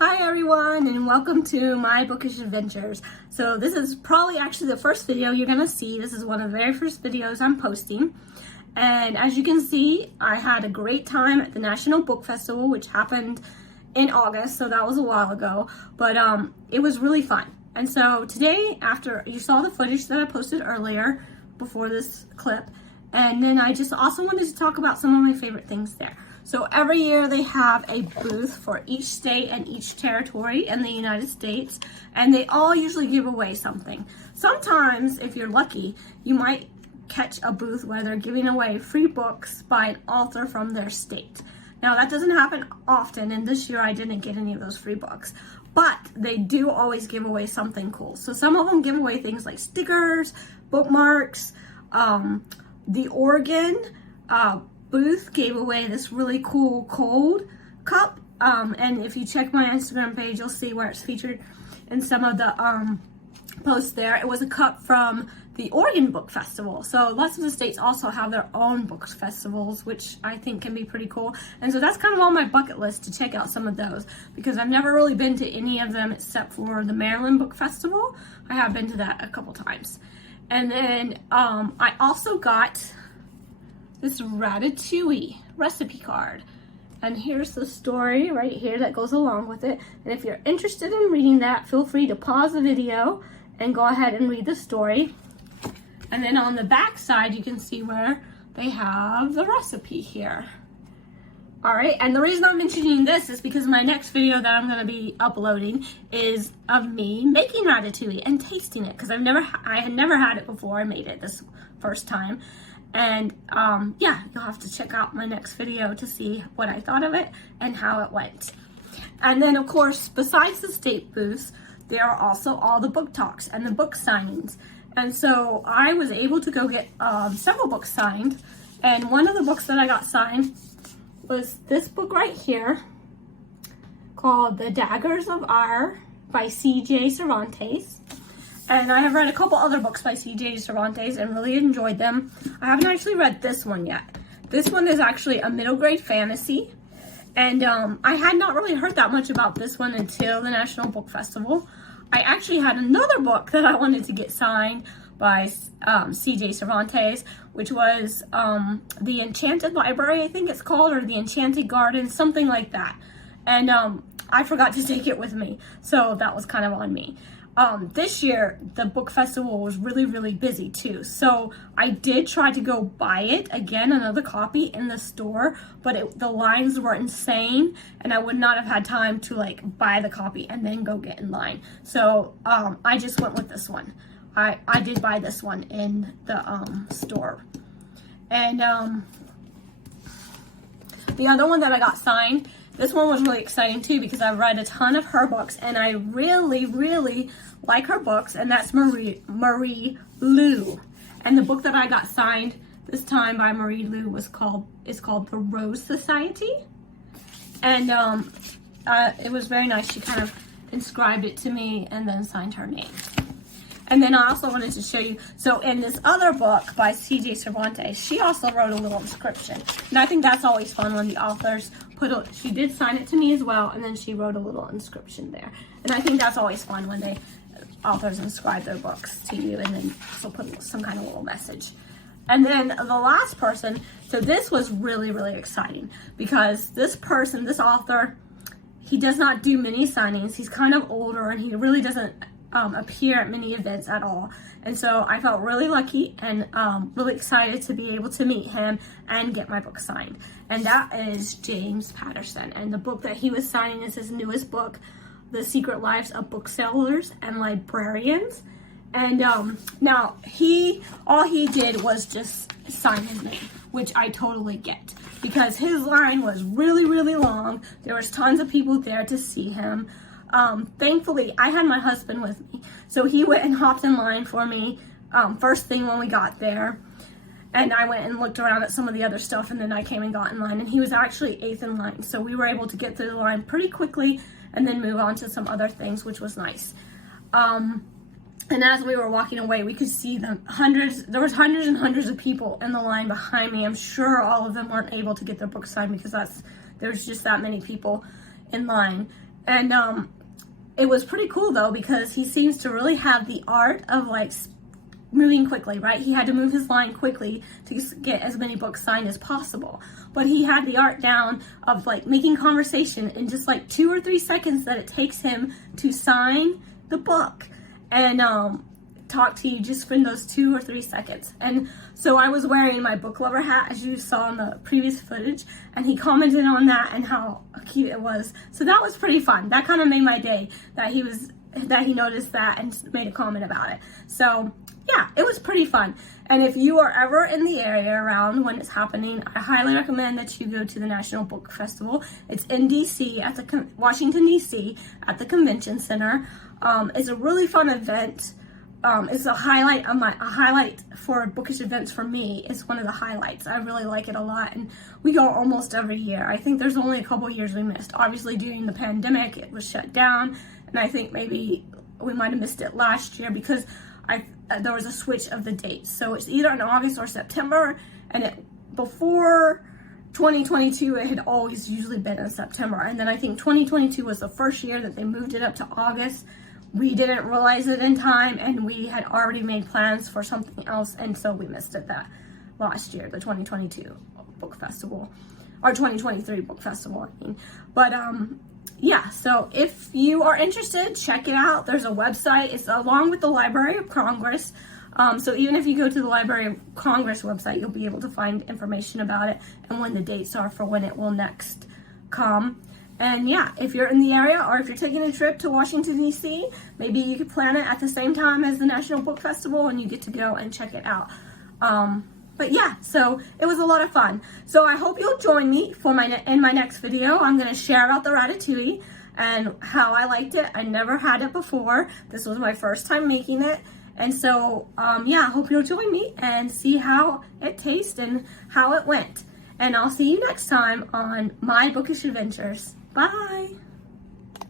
Hi everyone, and welcome to my bookish adventures. So this is probably actually the first video you're gonna see. This is one of the very first videos I'm posting. And as you can see, I had a great time at the National Book Festival, which happened in August, so that was a while ago. But it was really fun. And so today, after you saw the footage that I posted earlier before this clip, and then I just also wanted to talk about some of my favorite things there. So every year they have a booth for each state and each territory in the United States, and they all usually give away something. Sometimes, if you're lucky, you might catch a booth where they're giving away free books by an author from their state. Now that doesn't happen often, and this year I didn't get any of those free books, but they do always give away something cool. So some of them give away things like stickers, bookmarks. The Oregon booth gave away this really cool cold cup, and if you check my Instagram page, you'll see where it's featured in some of the posts there. It was a cup from the Oregon Book Festival. So lots of the states also have their own book festivals, which I think can be pretty cool. And so that's kind of on my bucket list to check out some of those, because I've never really been to any of them except for the Maryland Book Festival. I have been to that a couple times. And then I also got this ratatouille recipe card. And here's the story right here that goes along with it. And if you're interested in reading that, feel free to pause the video and go ahead and read the story. And then on the back side, you can see where they have the recipe here. All right, and the reason I'm mentioning this is because my next video that I'm going to be uploading is of me making ratatouille and tasting it, because I had never had it before. I made it this first time. And yeah, you'll have to check out my next video to see what I thought of it and how it went. And then, of course, besides the state booths, there are also all the book talks and the book signings. And so I was able to go get several books signed. And one of the books that I got signed was this book right here called The Daggers of Ire by C.J. Cervantes. And I have read a couple other books by C.J. Cervantes and really enjoyed them. I haven't actually read this one yet. This one is actually a middle grade fantasy. And I had not really heard that much about this one until the National Book Festival. I actually had another book that I wanted to get signed by C.J. Cervantes, which was The Enchanted Library, I think it's called, or The Enchanted Garden, something like that. And I forgot to take it with me, so that was kind of on me. This year, the book festival was really, really busy too. So I did try to go buy it again, another copy in the store, but the lines were insane and I would not have had time to like buy the copy and then go get in line. So I just went with this one. I did buy this one in the store. And the other one that I got signed, this one was really exciting too, because I've read a ton of her books and I really, really like her books, and that's Marie Lu. And the book that I got signed this time by Marie Lu is called The Rose Society. And it was very nice. She kind of inscribed it to me and then signed her name. And then I also wanted to show you, so in this other book by C.J. Cervantes, she also wrote a little inscription. And I think that's always fun when the authors she did sign it to me as well, and then she wrote a little inscription there. And I think that's always fun when authors inscribe their books to you and then also put some kind of little message. And then the last person, so this was really, really exciting, because this author, he does not do many signings. He's kind of older and he really doesn't appear at many events at all. And so I felt really lucky and really excited to be able to meet him and get my book signed. And that is James Patterson. And the book that he was signing is his newest book, The Secret Lives of Booksellers and Librarians. And now all he did was just sign his name, which I totally get, because his line was really, really long. There was tons of people there to see him. Thankfully, I had my husband with me, so he went and hopped in line for me first thing when we got there. And I went and looked around at some of the other stuff, and then I came and got in line, and he was actually 8th in line. So we were able to get through the line pretty quickly and then move on to some other things, which was nice. And as we were walking away, we could see there was hundreds and hundreds of people in the line behind me. I'm sure all of them weren't able to get their book signed because there was just that many people in line. And it was pretty cool though, because he seems to really have the art of like moving quickly, right? He had to move his line quickly to get as many books signed as possible. But he had the art down of like making conversation in just like 2 or 3 seconds that it takes him to sign the book and talk to you just in those 2 or 3 seconds. And so I was wearing my book lover hat, as you saw in the previous footage, and he commented on that and how cute it was. So that was pretty fun. That kind of made my day that he noticed that and made a comment about it. So yeah, it was pretty fun. And if you are ever in the area around when it's happening, I highly recommend that you go to the National Book Festival. It's in DC, at the Washington, DC, at the Convention Center. It's a really fun event. It's a highlight for bookish events for me. It's one of the highlights. I really like it a lot, and we go almost every year. I think there's only a couple years we missed. Obviously, during the pandemic, it was shut down, and I think maybe we might have missed it last year because there was a switch of the dates. So it's either in August or September, and before 2022, it had always usually been in September. And then I think 2022 was the first year that they moved it up to August. We didn't realize it in time, and we had already made plans for something else, and so we missed it that last year, the 2022 book festival, or 2023 book festival, I mean. But yeah, so if you are interested, check it out. There's a website. It's along with the Library of Congress. So even if you go to the Library of Congress website, you'll be able to find information about it and when the dates are for when it will next come. And yeah, if you're in the area or if you're taking a trip to Washington, D.C., maybe you could plan it at the same time as the National Book Festival and you get to go and check it out. But yeah, so it was a lot of fun. So I hope you'll join me for in my next video. I'm going to share about the ratatouille and how I liked it. I never had it before. This was my first time making it. And so, yeah, I hope you'll join me and see how it tastes and how it went. And I'll see you next time on My Bookish Adventures. Bye!